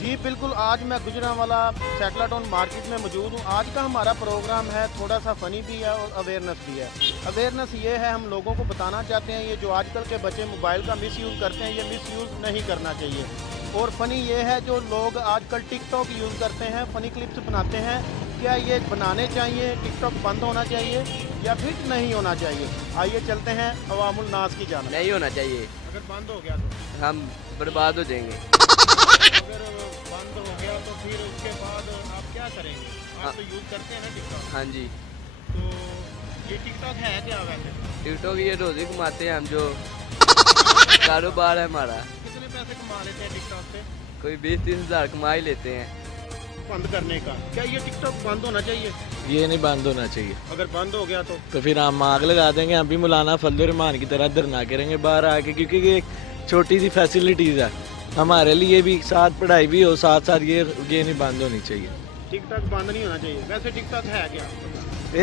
जी बिल्कुल, आज मैं गुजरांवाला सैटलाटाउन मार्केट में मौजूद हूँ। आज का हमारा प्रोग्राम है थोड़ा सा फ़नी भी है और अवेयरनेस भी है। अवेयरनेस ये है, हम लोगों को बताना चाहते हैं ये जो आजकल के बच्चे मोबाइल का मिसयूज़ करते हैं, ये मिसयूज़ नहीं करना चाहिए। और फ़नी ये है जो लोग आजकल टिकटॉक यूज़ करते हैं, फ़नी क्लिप्स बनाते हैं, क्या ये बनाने चाहिए? टिकटॉक बंद होना चाहिए या फिर नहीं होना चाहिए? आइए चलते हैं अवामुल नास की जानिब। नहीं होना चाहिए। अगर बंद हो गया तो? हम बर्बाद हो जाएंगे। अगर बंद हो गया तो फिर उसके बाद आप क्या करेंगे? आप तो यूज़ करते हैं ना टिकटॉक, हाँ जी। तो ये टिकटॉक है क्या वैसे? टिकटॉक ये रोज़ी कमाते हैं हम, जो कारोबार है हमारा। कितने पैसे कमा लेते हैं टिकटॉक से? कोई 20-30 हज़ार कमा ही लेते हैं। बंद करने का क्या ये टिकटॉक बंद होना चाहिए? ये नहीं बंद होना चाहिए। अगर बंद हो गया तो फिर हम आग लगा देंगे, हम भी मौलाना फजल रहमान की तरह धरना करेंगे बाहर आके, क्योंकि ये एक छोटी सी फैसिलिटीज़ है हमारे लिए भी, साथ पढ़ाई भी हो, साथ साथ ये नहीं बंद होनी चाहिए। टिकटॉक बंद नहीं होना चाहिए। वैसे टिकटॉक है क्या?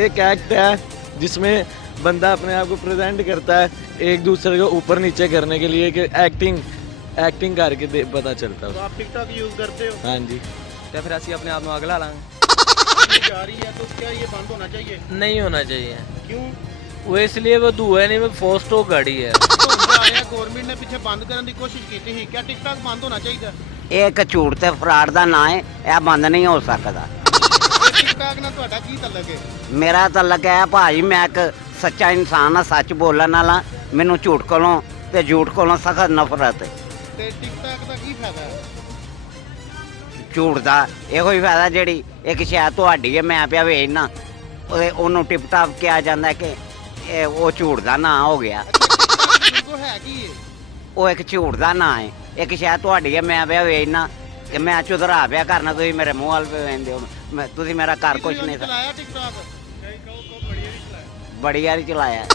एक एक्ट है जिसमें बंदा अपने आप को प्रेजेंट करता है एक दूसरे को ऊपर नीचे करने के लिए, कि एक्टिंग करके पता चलता तो है। आप टिकटॉक यूज़ करते हो? हाँ जी। तो फिर ਅਸੀਂ अपने आप ਨੂੰ ਅੱਗ ਲਾ ਲਾਂਗੇ। ये जा रही है तो क्या ये बंद होना चाहिए? नहीं होना चाहिए। क्यों? वो इसलिए वो धुएं नहीं, वो फोस्टो गाड़ी है। तो जा रहा है, गवर्नमेंट ने पीछे बंद करने की कोशिश की थी, क्या टिकटॉक बंद होना चाहिए? ਇਹ ਇੱਕ ਝੂਠ ਤੇ ਫਰਾਡ ਦਾ ਨਾਂ ਹੈ, ਇਹ ਬੰਦ ਨਹੀਂ ਹੋ ਸਕਦਾ। टिकटॉक ਨਾਲ ਤੁਹਾਡਾ ਕੀ ਤਲਕ ਹੈ? ਮੇਰਾ ਤਾਲੁਕ ਹੈ ਭਾਜੀ, ਮੈਂ ਇੱਕ ਸੱਚਾ ਇਨਸਾਨ ਆ, ਸੱਚ ਬੋਲਣ ਵਾਲਾ। ਮੈਨੂੰ ਝੂਠ ਕੋਲੋਂ ਤੇ ਝੂਠ ਕੋਲੋਂ ਸਖਤ ਨਫ਼ਰਤ ਹੈ। ਤੇ ਟਿਕਟॉक ਦਾ ਕੀ ਫਾਇਦਾ ਹੈ? ਝੂਠ ਦਾ ਇਹੋ ਹੀ ਫਾਇਦਾ, ਜਿਹੜੀ ਇੱਕ ਸ਼ਾਇਦ ਤੁਹਾਡੀ ਹੈ, ਮੈਂ ਪਿਆ ਵੇਚਣਾ, ਉਹਨੂੰ ਟਿਪ ਟਾਪ ਕਿਹਾ ਜਾਂਦਾ ਕਿ ਇਹ ਉਹ ਝੂਠ ਦਾ ਨਾਂ ਹੋ ਗਿਆ। ਬਿਲਕੁਲ ਹੈ ਕੀ ਹੈ? ਉਹ ਇੱਕ ਝੂਠ ਦਾ ਨਾਂ ਹੈ, ਇੱਕ ਸ਼ਾਇਦ ਤੁਹਾਡੀ ਹੈ, ਮੈਂ ਪਿਆ ਵੇਚਣਾ ਕਿ ਮੈਂ ਚੁਧਰਾ ਪਿਆ ਕਰਨਾ, ਤੁਸੀਂ ਮੇਰੇ ਮੂੰਹ ਵੱਲ ਪੇ ਵੇਂਦੇ ਹੋ, ਤੁਸੀਂ ਮੇਰਾ ਘਰ ਕੁਛ ਨਹੀਂ ਚਲਾਇਆ ਟਿਕਟॉक? ਬੜੀ ਵਾਰੀ ਚਲਾਇਆ।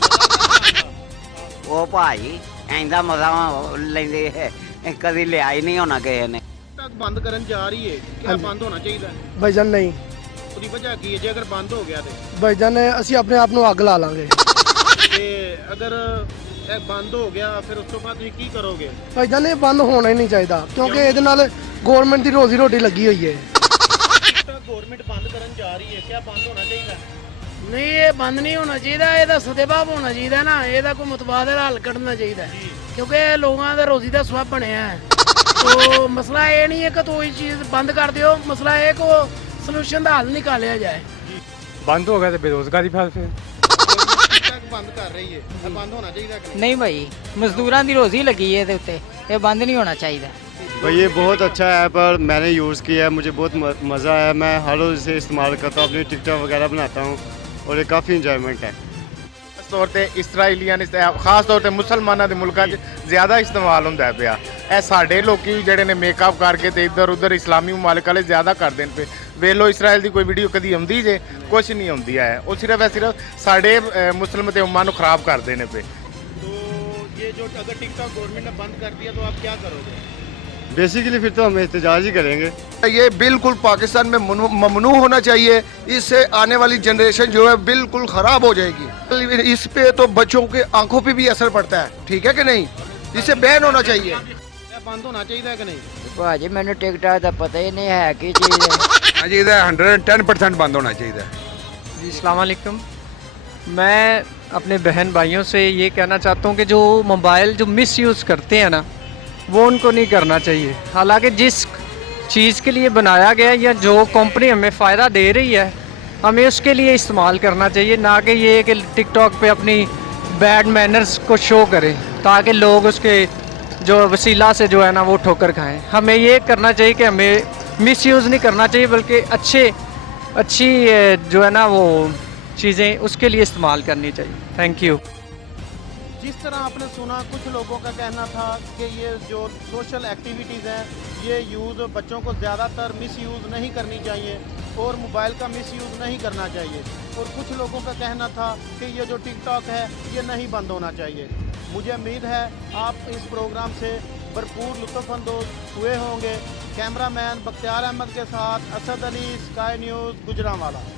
ਉਹ ਭਾਜੀ ਐਂਦਾ ਮਜ਼ਾ ਲੈਂਦੇ ਹੈ, ਕਦੀ ਲਿਆ ਹੀ ਨਹੀਂ ਹੋਣਾ ਕਿਸੇ ਨੇ। ਟਿਕਟॉक ਬੰਦ ਕਰਨ ਜਾ ਰਹੀ ਹੈ, ਕਿਆ ਬੰਦ ਹੋਣਾ ਚਾਹੀਦਾ? ਭਾਈਜਾਨ ਨਹੀਂ, ਉਹਦੀ ਵਜ੍ਹਾ ਕੀ ਹੈ ਜੇ ਅਗਰ ਬੰਦ ਹੋ ਗਿਆ ਤੇ? ਭਾਈਜਾਨ ਅਸੀਂ ਆਪਣੇ ਆਪ ਨੂੰ ਅੱਗ ਲਾ ਲਾਂਗੇ। ਤੇ ਅਗਰ ਇਹ ਬੰਦ ਹੋ ਗਿਆ ਫਿਰ ਉਸ ਤੋਂ ਬਾਅਦ ਤੁਸੀਂ ਕੀ ਕਰੋਗੇ? ਭਾਈਜਾਨ ਇਹ ਬੰਦ ਹੋਣਾ ਹੀ ਨਹੀਂ ਚਾਹੀਦਾ, ਕਿਉਂਕਿ ਇਹਦੇ ਨਾਲ ਗਵਰਨਮੈਂਟ ਦੀ ਰੋਜ਼ੀ ਰੋਟੀ ਲੱਗੀ ਹੋਈ ਹੈ। ਟਿਕਟॉक ਗਵਰਨਮੈਂਟ ਬੰਦ ਕਰਨ ਜਾ ਰਹੀ ਹੈ, ਕਿਆ ਬੰਦ ਹੋਣਾ ਚਾਹੀਦਾ? ਨਹੀਂ, ਇਹ ਬੰਦ ਨਹੀਂ ਹੋਣਾ ਚਾਹੀਦਾ, ਇਹਦਾ ਸਦੇਭਾਵ ਹੋਣਾ ਚਾਹੀਦਾ ਨਾ, ਇਹਦਾ ਕੋਈ ਮੁਤਬਾਦਲ ਹੱਲ ਕੱਢਣਾ ਚਾਹੀਦਾ, ਕਿਉਂਕਿ ਇਹ ਲੋਕਾਂ ਦਾ ਰੋਜ਼ੀ ਦਾ ਸਵਾਬ ਬਣਿਆ ਹੈ। तो मसला ये नहीं है कि तो ये चीज़ बंद कर दो, मसला है कि सोल्यूशन का हल निकाला जाए। बंद हो गया तो बेरोजगारी फैल फिर। ਟਿਕਟॉक ਬੰਦ ਕਰ ਰਹੀ ਹੈ, ਇਹ ਬੰਦ ਹੋਣਾ ਚਾਹੀਦਾ ਕਿ ਨਹੀਂ ਭਾਈ, ਮਜ਼ਦੂਰਾਂ ਦੀ ਰੋਜ਼ੀ ਲੱਗੀ ਹੈ ਇਹਦੇ ਉੱਤੇ, ਇਹ ਬੰਦ ਨਹੀਂ ਹੋਣਾ ਚਾਹੀਦਾ। भाई ये बहुत अच्छा ऐप है और मैंने यूज़ किया है, मुझे बहुत मज़ा आया। मैं हर रोज़ इसे इस्तेमाल करता हूँ, अपनी टिकटॉक वगैरह बनाता हूँ और ये काफ़ी इंजॉयमेंट है। खास तौर ते इसराइलियां ने खास तौर ते मुसलमाना ਦੇ ਮੁਲਕਾਂ 'ਚ ਜ਼ਿਆਦਾ ਇਸਤੇਮਾਲ ਹੁੰਦਾ ਪਿਆ। ਇਹ ਸਾਡੇ ਲੋਕੀ ਜਿਹੜੇ ਨੇ ਮੇਕਅਪ ਕਰਕੇ ਤੇ ਇੱਧਰ ਉੱਧਰ ਇਸਲਾਮੀ ਮੁਮਾਲਿਕ ਵਾਲੇ ਜ਼ਿਆਦਾ ਕਰਦੇ ਨੇ ਪਏ। ਵੇਖ ਲਓ ਇਸਰਾਇਲ ਦੀ ਕੋਈ ਵੀਡੀਓ ਕਦੀ ਆਉਂਦੀ ਜੇ? ਕੁਛ ਨਹੀਂ ਆਉਂਦੀ ਹੈ। ਉਹ ਸਿਰਫ ਸਾਡੇ ਮੁਸਲਮ ਤੇ ਉਮਾ ਨੂੰ ਖਰਾਬ ਕਰਦੇ ਨੇ ਪਏ। तो ये जो अगर टिकटॉक गवर्नमेंट ने बंद कर दिया तो आप क्या करोगे? बेसिकली फिर तो हम एहतजाज ही करेंगे। ये बिल्कुल पाकिस्तान में ममनू होना चाहिए, इससे आने वाली जनरेशन जो है बिल्कुल ख़राब हो जाएगी। इस पे तो बच्चों के आंखों पे भी असर पड़ता है, ठीक है कि नहीं? इसे बैन होना चाहिए। ਇਹ ਬੰਦ ਹੋਣਾ ਚਾਹੀਦਾ ਕਿ ਨਹੀਂ? ਭਾਜੀ ਮੈਨੂੰ ਟਿਕਟਾਕ ਦਾ ਪਤਾ ਹੀ ਨਹੀਂ ਹੈ ਕੀ ਚੀਜ਼ ਹੈ। हाँ जी, 110% बंद होना चाहिए। जी अस्सलाम वालेकुम। मैं अपने बहन भाइयों से ये कहना चाहता हूँ कि जो मोबाइल जो मिसयूज़ करते हैं ना, वो उनको नहीं करना चाहिए। हालांकि जिस चीज़ के लिए बनाया गया या जो कंपनी हमें फ़ायदा दे रही है, हमें उसके लिए इस्तेमाल करना चाहिए, ना कि ये कि टिकटॉक पे अपनी बैड मैनर्स को शो करें ताकि लोग उसके जो वसीला से जो है ना वो ठोकर खाएं। हमें ये करना चाहिए कि हमें मिसयूज़ नहीं करना चाहिए, बल्कि अच्छी जो है ना वो चीज़ें उसके लिए इस्तेमाल करनी चाहिए। Thank you. जिस तरह आपने सुना, कुछ लोगों का कहना था कि ये जो सोशल एक्टिविटीज़ हैं ये यूज़ बच्चों को ज़्यादातर मिसयूज़ नहीं करनी चाहिए और मोबाइल का मिसयूज़ नहीं करना चाहिए। और कुछ लोगों का कहना था कि ये जो टिकटॉक है ये नहीं बंद होना चाहिए। मुझे उम्मीद है आप इस प्रोग्राम से भरपूर लुत्फ़अंदोज़ हुए होंगे। कैमरामैन बख्तियार अहमद के साथ असद अली, स्काई न्यूज़, गुजरांवाला।